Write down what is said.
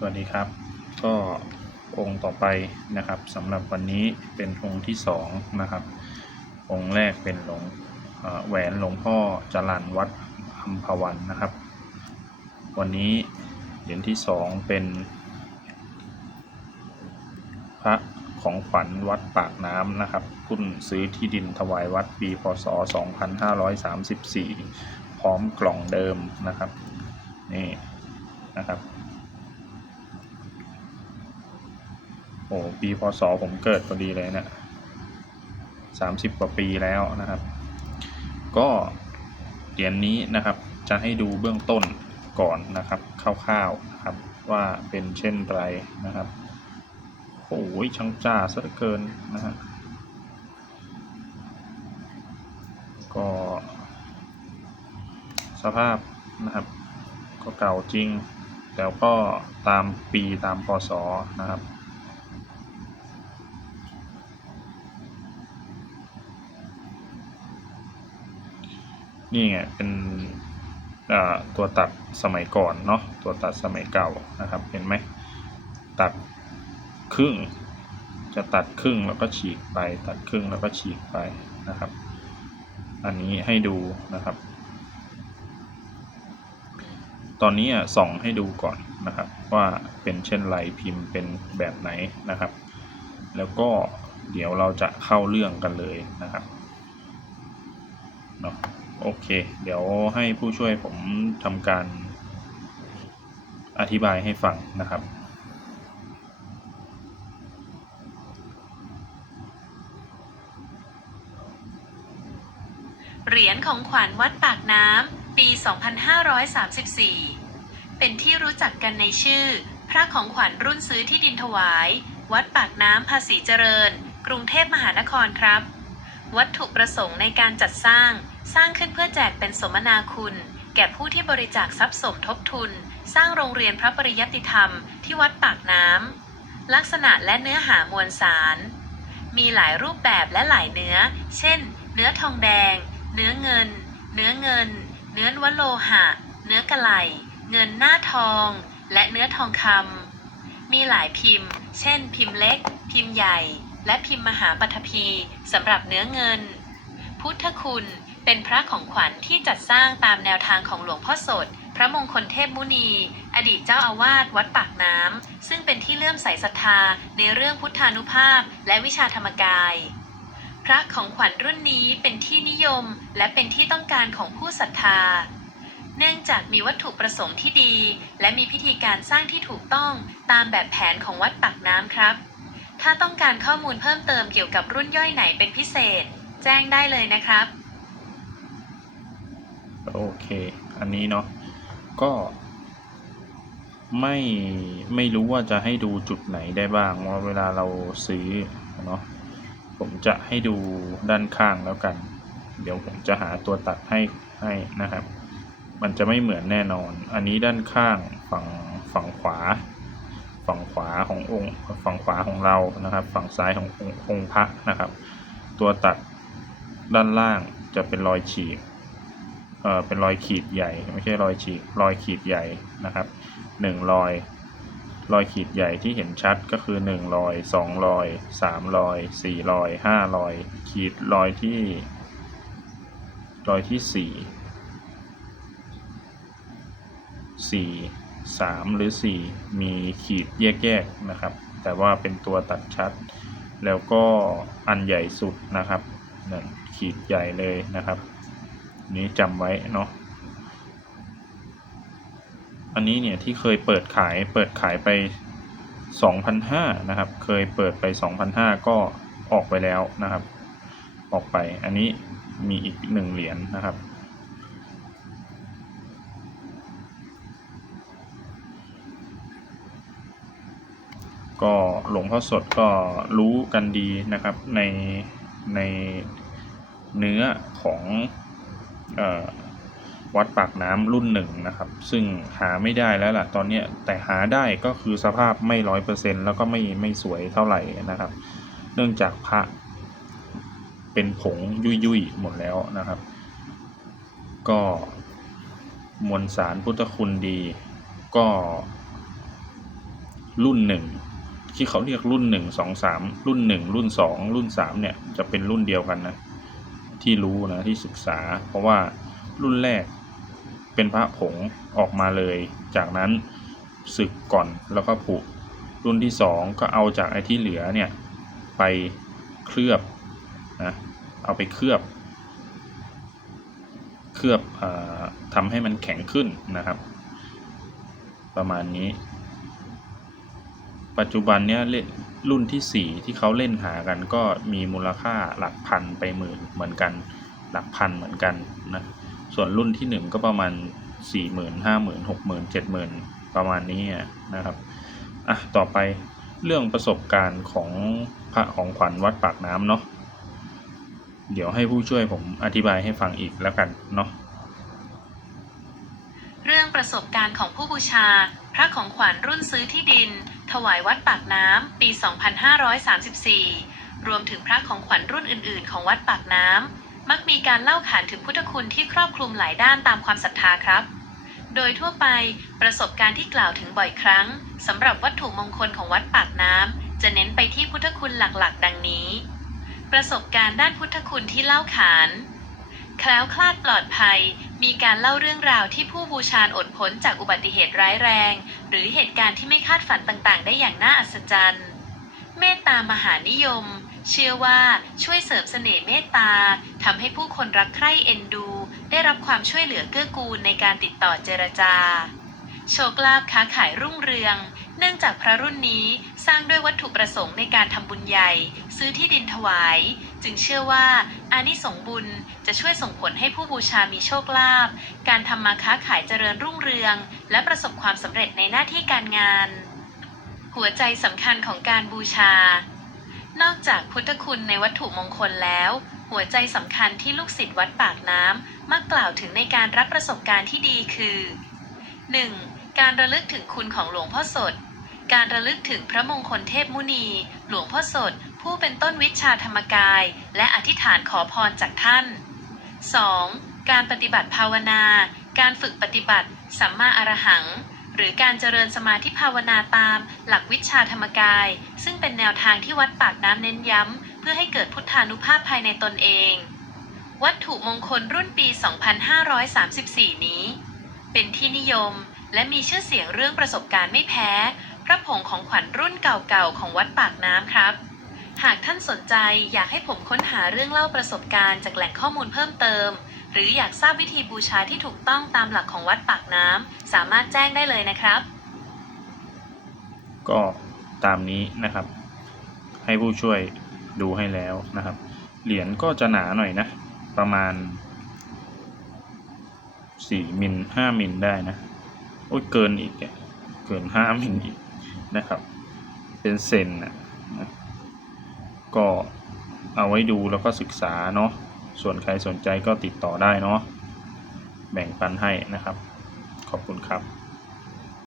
สวัสดีครับ ก็องค์ต่อไปนะครับสำหรับวันนี้เป็นองค์ที่สองนะครับ องค์แรกเป็นหลวงแหวนหลวงพ่อจรันวัดอัมพวันนะครับ วันนี้เหรียญที่สองเป็น พระของขวัญวัดปากน้ำนะครับคุณซื้อที่ดินถวายวัดปีพศ 2534 พร้อมกล่องเดิมนะครับนี่นะครับ โอ้ปีพศผมเกิดพอดีเลยเนะี่ยสามสิบกว่าปีแล้วนะครับ ก็เหรียญนนี้นะครับจะให้ดูเบื้องต้นก่อนนะครับคร่าวๆนะครับว่าเป็นเช่นไรนะครับโอ้ยช่างจ้าซะเหลือเกินนะฮะก็สภาพนะครับ ก็เก่าจริง แต่ก็ตามปีตามพศนะครับ นี่ไงเป็นตัวตัดสมัยก่อนเนาะตัวตัดสมัยเก่านะครับเห็นไหมตัดครึ่ง จะตัดครึ่งแล้วก็ฉีกไปตัดครึ่งแล้วก็ฉีกไปนะครับ อันนี้ให้ดูนะครับ ตอนนี้อะส่องให้ดูก่อนนะครับว่าเป็นเช่นไรพิมพ์เป็นแบบไหนนะครับ แล้วก็เดี๋ยวเราจะเข้าเรื่องกันเลยนะครับเนาะ โอเค เดี๋ยวให้ผู้ช่วยผมทำการอธิบายให้ฟังนะครับ เหรียญของขวัญวัดปากน้ำปี 2534 เป็นที่รู้จักกันในชื่อ พระของขวัญรุ่นซื้อที่ดินถวาย วัดปากน้ำภาษีเจริญ กรุงเทพมหานครครับ วัตถุประสงค์ในการจัดสร้าง สร้างขึ้นเพื่อแจกเป็นสมนาคุณ แก่ผู้ที่บริจาคทรัพย์สมทบทุน สร้างโรงเรียนพระปริยัติธรรมที่วัดปากน้ำลักษณะและเนื้อหามวลสาร มีหลายรูปแบบและหลายเนื้อ เช่น เนื้อทองแดง เนื้อเงิน เนื้อเงิน เนื้อวโลหะ เนื้อกะไหลเงินหน้าทอง และเนื้อทองคำมีหลายพิมพ์ เช่น พิมพ์เล็ก พิมพ์ใหญ่ และพิมพ์มหาปัทภีสำหรับเนื้อเงิน พุทธคุณ เป็นพระของขวัญที่จัดสร้างตามแนวทางของหลวงพ่อสด พระมงคลเทพมุนี อดีตเจ้าอาวาสวัดปากน้ำ ซึ่งเป็นที่เลื่อมใสศรัทธาในเรื่องพุทธานุภาพและวิชาธรรมกาย พระของขวัญรุ่นนี้เป็นที่นิยมและเป็นที่ต้องการของผู้ศรัทธาเนื่องจากมีวัตถุประสงค์ที่ดี และมีพิธีการสร้างที่ถูกต้องตามแบบแผนของวัดปากน้ำครับ ถ้าต้องการข้อมูลเพิ่มเติมเกี่ยวกับรุ่นย่อยไหนเป็นพิเศษ แจ้งได้เลยนะครับ โอเค อันนี้เนาะก็ไม่ไม่รู้ว่าจะให้ดูจุดไหนได้บ้างว่าเวลาเราซื้อเนาะผมจะให้ดูด้านข้างแล้วกัน เดี๋ยวผมจะหาตัวตัดให้ให้นะครับ มันจะไม่เหมือนแน่นอน อันนี้ด้านข้างฝั่งฝั่งขวา ฝั่งขวาขององค์ ฝั่งขวาของเรานะครับ ฝั่งซ้ายขององค์องค์พระนะครับ ตัวตัด ด้านล่างจะเป็นรอยฉีกเอ่อเป็นรอยขีดใหญ่ ไม่ใช่รอยฉีกรอยขีดใหญ่นะครับหนึ่งรอยรอยขีดใหญ่ที่เห็นชัดก็คือหนึ่งรอยสองรอยสามรอยสี่รอยห้ารอย ขีดรอยที่รอยที่สี่สี่สามหรือสี่มีขีดแยกๆนะครับ แต่ว่าเป็นตัวตัดชัด แล้วก็อันใหญ่สุดนะครับ นั่นขีดใหญ่เลยนะครับ นี้จำไว้เนาะอันนี้เนี่ยที่เคยเปิดขายเปิดขายไป2,500นะครับ เคยเปิดไป2,500ก็ออกไปแล้วนะครับ ออกไป อันนี้มีอีกหนึ่งเหรียญนนะครับ ก็หลวงพ่อสดก็รู้กันดีนะครับใน ในเนื้อของอวัดปากน้ำรุ่นหนึ่งนะครับ ซึ่งหาไม่ได้แล้วล่ะตอนนี้แต่หาได้ก็คือสภาพไม่ร้อยเปอร์เซ็นแล้วก็ไม่ไม่สวยเท่าไหร่นะครับ เนื่องจากพระเป็นผงยุยยุยหมดแล้วนะครับ ก็มวลสารพุทธคุณดีก็รุ่นหนึ่ง ที่เขาเรียกรุ่นหนึ่งสองสามรุ่นหนึ่งรุ่นสองรุ่นสามเนี่ยจะเป็นรุ่นเดียวกันนะที่รู้นะที่ศึกษา เพราะว่ารุ่นแรกเป็นพระผงออกมาเลย จากนั้นศึกก่อนแล้วก็ผุรุ่นที่สองก็เอาจากไอ้ที่เหลือเนี่ยไปเคลือบนะเอาไปเคลือบ เคลือบอทำให้มันแข็งขึ้นนะครับ ประมาณนี้ ปัจจุบันเนี้ยเล่นรุ่นที่ 4 ที่เขาเล่นหากันก็มีมูลค่าหลักพันไปหมื่นเหมือนกัน หลักพันเหมือนกันนะส่วนรุ่นที่ 1 ก็ประมาณ 4 0 0 0 0 5 0 0 0 0 6 0 0 0 7 0 0 0 ประมาณนี้นะครับอะต่อไปเรื่องประสบการณ์ของพระของขวัญวัดปากน้ำเนาะเดี๋ยวให้ผู้ช่วยผมอธิบายให้ฟังอีกแล้วกันเนาะเรื่องประสบการณ์ของผู้บูชา พระของขวัญรุ่นซื้อที่ดิน ถวายวัดปากน้ำ ปี 2534 รวมถึงพระของขวัญรุ่นอื่น ๆ ของวัดปากน้ำ มักมีการเล่าขานถึงพุทธคุณที่ครอบคลุมหลายด้านตามความศรัทธาครับ โดยทั่วไปประสบการณ์ที่กล่าวถึงบ่อยครั้งสำหรับวัตถุมงคลของวัดปากน้ำ จะเน้นไปที่พุทธคุณหลักๆ ดังนี้ ประสบการณ์ด้านพุทธคุณที่เล่าขาน แคล้วคลาดปลอดภัย มีการเล่าเรื่องราวที่ผู้บูชาอดพ้นจากอุบัติเหตุร้ายแรง หรือเหตุการณ์ที่ไม่คาดฝันต่างๆ ได้อย่างน่าอัศจรรย์ เมตตามหานิยม เชื่อว่าช่วยเสริมเสน่ห์เมตตาทำให้ผู้คนรักใคร่เอ็นดู ได้รับความช่วยเหลือเกื้อกูลในการติดต่อเจรจา โชคลาภค้าขายรุ่งเรือง เนื่องจากพระรุ่นนี้สร้างด้วยวัตถุประสงค์ในการทำบุญใหญ่ ซื้อที่ดินถวาย จึงเชื่อว่าอานิสงบุญ จะช่วยส่งผลให้ผู้บูชามีโชคลาภ การทำมาค้าขายเจริญรุ่งเรือง และประสบความสำเร็จในหน้าที่การงาน หัวใจสำคัญของการบูชา นอกจากพุทธคุณในวัตถุมงคลแล้ว หัวใจสำคัญที่ลูกศิษย์วัดปากน้ำมักกล่าวถึงในการรับประสบการณ์ที่ดีคือ 1. การระลึกถึงคุณของหลวงพ่อสด การระลึกถึงพระมงคลเทพมุนี หลวงพ่อสด ผู้เป็นต้นวิชาธรรมกาย และอธิษฐานขอพรจากท่าน 2. การปฏิบัติภาวนา การฝึกปฏิบัติ สัมมาอรหัง หรือการเจริญสมาธิภาวนาตาม หลักวิชาธรรมกาย ซึ่งเป็นแนวทางที่วัดปากน้ำเน้นย้ำ เพื่อให้เกิดพุทธานุภาพภายในตนเอง วัตถุมงคลรุ่นปี 2534 นี้ เป็นที่นิยมและมีชื่อเสียงเรื่องประสบการณ์ไม่แพ้ พระผงของขวัญรุ่นเก่าๆของวัดปากน้ำครับ หากท่านสนใจอยากให้ผมค้นหาเรื่องเล่าประสบการณ์จากแหล่งข้อมูลเพิ่มเติม หรืออยากทราบวิธีบูชาที่ถูกต้องตามหลักของวัดปากน้ำสามารถแจ้งได้เลยนะครับ ก็ตามนี้นะครับ ให้ผู้ช่วยดูให้แล้วนะครับ เหรียญก็จะหนาหน่อยนะ ประมาณสี่มิลห้ามิลได้นะ โอ้ยเกินอีกเนี่ยเกินห้ามิลอีกนะครับ เป็นเซนนะ ก็เอาไว้ดูแล้วก็ศึกษาเนาะส่วนใครสนใจก็ติดต่อได้เนาะแบ่งปันให้นะครับ ขอบคุณครับ